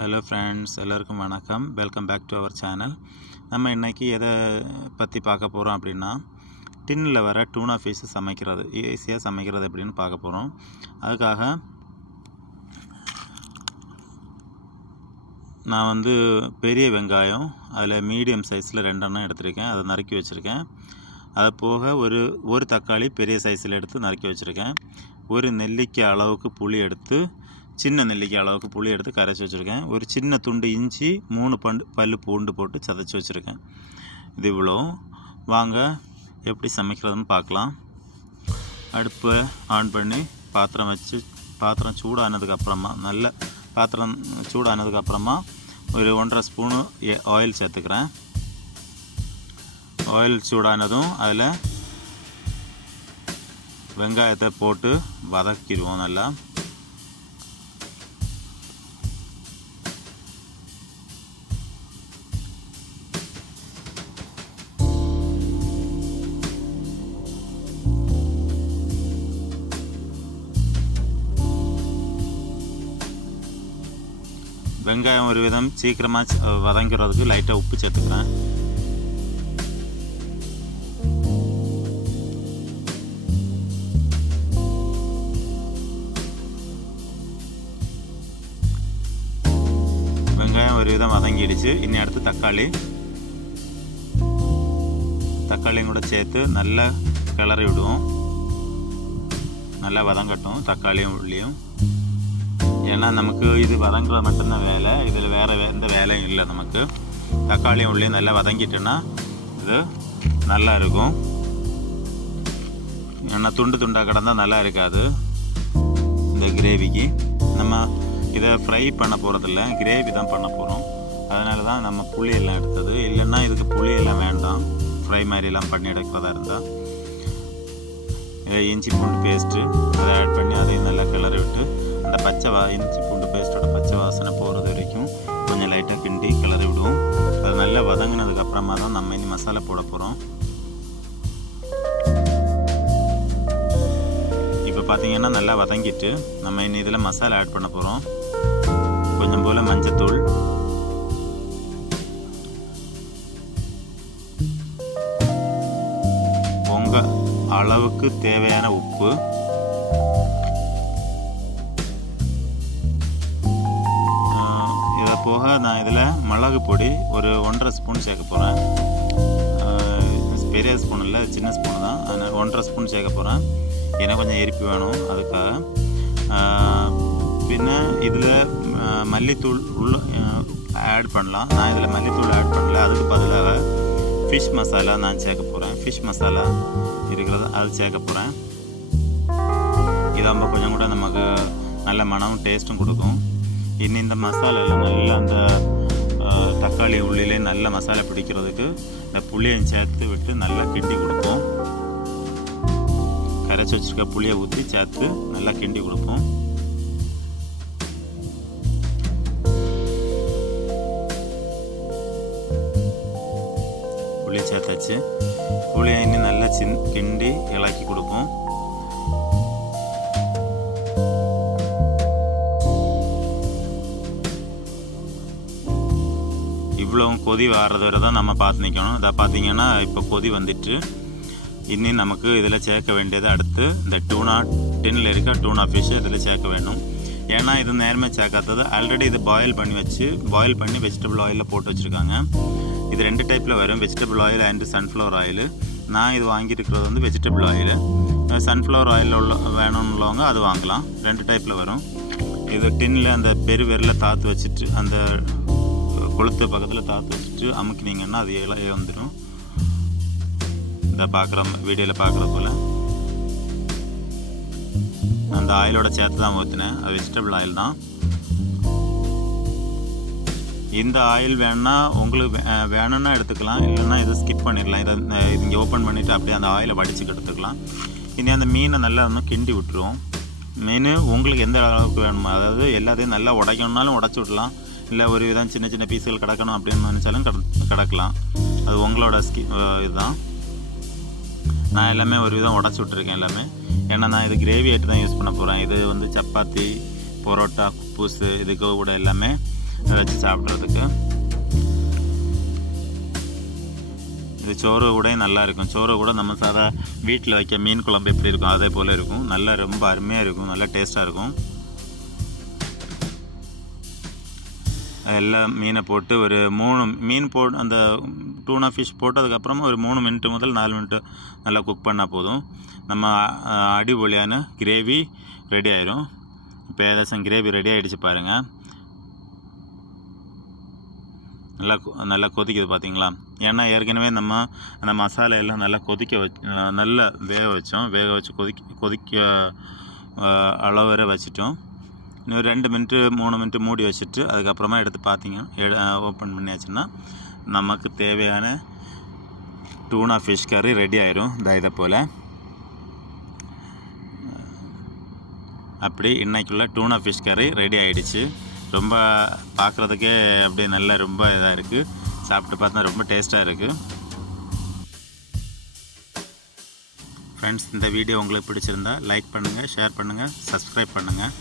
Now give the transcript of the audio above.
Hello friends, எல்லோருக்கும் வணக்கம். Welcome back to our channel. நம்ம இன்றைக்கி எதை பற்றி பார்க்க போகிறோம் அப்படின்னா, டின்னில் வர டூனா ஃபிஷ் சமைக்கிறது ஈஸியாக சமைக்கிறது எப்படின்னு பார்க்க போகிறோம். அதுக்காக நான் பெரிய வெங்காயம் அதில் மீடியம் சைஸில் 2 எடுத்திருக்கேன். அதை நறுக்கி வச்சுருக்கேன். அது போக ஒரு தக்காளி பெரிய சைஸில் எடுத்து நறுக்கி வச்சுருக்கேன். ஒரு நெல்லிக்காய் அளவுக்கு புளி எடுத்து சின்ன நெல்லிக்காய் அளவுக்கு புளி எடுத்து கரைச்சி வச்சுருக்கேன். ஒரு சின்ன துண்டு இஞ்சி 3 பல்லு பூண்டு போட்டு சதைச்சி வச்சுருக்கேன். இது இவ்வளோ. வாங்க எப்படி சமைக்கிறதுன்னு பார்க்கலாம். அடுப்பை ஆன் பண்ணி பாத்திரம் வச்சு பாத்திரம் சூடானதுக்கப்புறமா பாத்திரம் சூடானதுக்கப்புறமா ஒரு 1.5 ஸ்பூனு ஆயில் சேர்த்துக்கிறேன். ஆயில் சூடானதும் அதில் வெங்காயத்தை போட்டு வதக்கிடுவோம். நல்லா வெங்காயம் ஒரு விதம் சீக்கிரமாக வதங்கிறதுக்கு லைட்டாக உப்பு சேர்த்துக்கிறேன். வெங்காயம் ஒரு விதம் வதங்கிடுச்சு. இன்னும் அடுத்து தக்காளியும் கூட சேர்த்து நல்லா கிளறி விடுவோம். நல்லா வதங்கட்டும் தக்காளியும் உள்ளியும். ஏன்னா நமக்கு இது வதங்குறது மட்டும்தான் வேலை, இதில் வேறு எந்த வேலையும் இல்லை. நமக்கு தக்காளியும் உள்ளியும் நல்லா வதங்கிட்டோன்னா இது நல்லா இருக்கும். ஏன்னா துண்டாக கிடந்தால் நல்லா இருக்காது. இந்த கிரேவிக்கு நம்ம இதை ஃப்ரை பண்ண போகிறதில்ல, கிரேவி தான் பண்ண போகிறோம். அதனால தான் நம்ம புளியெல்லாம் எடுத்தது. இல்லைன்னா இதுக்கு புளியெல்லாம் வேண்டாம், ஃப்ரை மாதிரிலாம் பண்ணி எடுக்கிறதா இருந்தால். இஞ்சி பூண்டு பேஸ்ட்டு அதை ஆட் பண்ணி அதையும் நல்லா கிளறி விட்டு அந்த இஞ்சி பூண்டு பேஸ்ட்டோட பச்சை வாசனை போகிறது வரைக்கும் கொஞ்சம் லைட்டாக கிண்டி கிளறி விடுவோம். அது நல்லா வதங்கினதுக்கப்புறமா தான் நம்ம இனி மசாலா போட போகிறோம். இப்போ பார்த்திங்கன்னா நல்லா வதங்கிட்டு நம்ம இனி இதில் மசாலா ஆட் பண்ண போகிறோம். கொஞ்சம் போல் மஞ்சத்தூள், உங்கள் அளவுக்கு தேவையான உப்பு, போக நான் இதில் மிளகு பொடி ஒரு 1.5 ஸ்பூன் சேர்க்க போகிறேன். பெரிய ஸ்பூன் இல்லை, சின்ன ஸ்பூன் தான். அதனால் 1.5 ஸ்பூன் சேர்க்க போகிறேன். ஏன்னா கொஞ்சம் எரிப்பு வேணும் அதுக்காக. பின்ன இதில் மல்லித்தூள் ஆட் பண்ணலாம். நான் இதில் மல்லித்தூள் ஆட் பண்ணல, அதுக்கு பதிலாக ஃபிஷ் மசாலா நான் சேர்க்க போகிறேன். ஃபிஷ் மசாலா இருக்கிறது அது சேர்க்க போகிறேன். இது ரொம்ப கொஞ்சம் கூட நமக்கு நல்ல மனமும் டேஸ்ட்டும் கொடுக்கும். இன்னும் இந்த மசாலாவில் நல்லா அந்த தக்காளி உள்ளிலே நல்ல மசாலா பிடிக்கிறதுக்கு இந்த புளியையும் சேர்த்து விட்டு நல்லா கிண்டி கொடுப்போம். கரைச்சி வச்சுருக்க புளியை ஊற்றி சேர்த்து நல்லா கிண்டி கொடுப்போம். புளி சேர்த்தாச்சு. புளியை இன்னும் நல்லா கிண்டி இலக்கி கொடுப்போம். இவ்வளோ கொதி வர்றது வரை தான் நம்ம பார்த்து நிற்கணும். இதை பார்த்தீங்கன்னா இப்போ கொதி வந்துட்டு இன்னும் நமக்கு இதில் சேர்க்க வேண்டியது அடுத்து இந்த டின்னில் இருக்க டூனா ஃபிஷ்ஷு இதில் சேர்க்க வேணும். ஏன்னா இது நேர்மை சேர்க்காதது. ஆல்ரெடி இது பாயில் பண்ணி வெஜிடபிள் ஆயிலில் போட்டு வச்சுருக்காங்க. இது 2 டைப்பில் வரும், vegetable oil and sunflower oil. நான் இது வாங்கியிருக்கிறது வெஜிடபிள் ஆயில். சன்ஃப்ளவர் ஆயில் வேணும்னுள்ளவங்க அது வாங்கலாம். 2 டைப்பில் வரும். இது டின்னில் அந்த பெருவிரலில் தாத்து வச்சுட்டு அந்த கொளுத்து பக்கத்தில் தாத்து வச்சுட்டு அமுக்கினீங்கன்னா அது இலையே வந்துடும். இந்த வீடியோவில் பார்க்குற போல் அந்த ஆயிலோட சேர்த்து தான் ஊற்றினேன். அது வெஜிடபிள் ஆயில் தான். இந்த ஆயில் உங்களுக்கு வேணும்னா எடுத்துக்கலாம், இல்லைன்னா இதை ஸ்கிப் பண்ணிடலாம். இதை இங்கே ஓப்பன் பண்ணிவிட்டு அப்படியே அந்த ஆயிலை வடிச்சுக்கு எடுத்துக்கலாம். இனி அந்த மீனை நல்லா இன்னும் கிண்டி விட்டுருவோம். மீன் உங்களுக்கு எந்த அளவுக்கு வேணுமோ, அதாவது எல்லாத்தையும் நல்லா உடைக்கணுன்னாலும் உடச்சி விடலாம், இல்லை ஒரு விதம் சின்ன சின்ன பீஸுகள் கிடக்கணும் அப்படின்னு நினச்சாலும் கிடக்கலாம். அது உங்களோட இதுதான். நான் எல்லாமே ஒரு விதம் உடச்சி விட்ருக்கேன் எல்லாமே. ஏன்னா நான் இது கிரேவி ஐட்டு தான் யூஸ் பண்ண போகிறேன். இது சப்பாத்தி, பரோட்டா, குப்பூஸ் இதுக்கு கூட எல்லாமே வச்சு சாப்பிட்றதுக்கு. இது சோறு கூட நல்லா இருக்கும். சோறு கூட நம்ம சாதா வீட்டில் வைக்க மீன் குழம்பு எப்படி இருக்கும் அதே போல் இருக்கும். நல்லா ரொம்ப அருமையாக இருக்கும், நல்லா டேஸ்ட்டாக இருக்கும். எல்லாம் மீனை போட்டு ஒரு 3 மீன் அந்த டூனா ஃபிஷ் போட்டதுக்கப்புறமா ஒரு 3 மினிட்டு முதல் 4 மினிட்டு நல்லா குக் பண்ணால் போதும். நம்ம அடிபொலியான கிரேவி ரெடி ஆயிரும். இப்போ ஏதாச்சும் கிரேவி ரெடி ஆகிடுச்சு பாருங்கள். நல்லா கொதிக்குது பார்த்தீங்களா? ஏன்னா ஏற்கனவே நம்ம அந்த மசாலா எல்லாம் நல்லா நல்லா வேக வச்சு கொதிக்க அளவு வரை வச்சுட்டோம். இன்னும் 2 மினிட்டு 3 மினிட்டு மூடி வச்சுட்டு அதுக்கப்புறமா எடுத்து பார்த்தீங்கன்னா ஓப்பன் பண்ணியாச்சுன்னா நமக்கு தேவையான டூனா ஃபிஷ் கறி ரெடி ஆயிரும். இதை போல் அப்படி இன்றைக்குள்ள டூனா ஃபிஷ் கறி ரெடி ஆகிடுச்சு. ரொம்ப பார்க்குறதுக்கே அப்படியே நல்லா ரொம்ப இதாக இருக்குது. சாப்பிட்டு பார்த்தா ரொம்ப டேஸ்ட்டாக இருக்குது. ஃப்ரெண்ட்ஸ், இந்த வீடியோ உங்களுக்கு பிடிச்சிருந்தா லைக் பண்ணுங்கள், ஷேர் பண்ணுங்கள், சப்ஸ்கிரைப் பண்ணுங்கள்.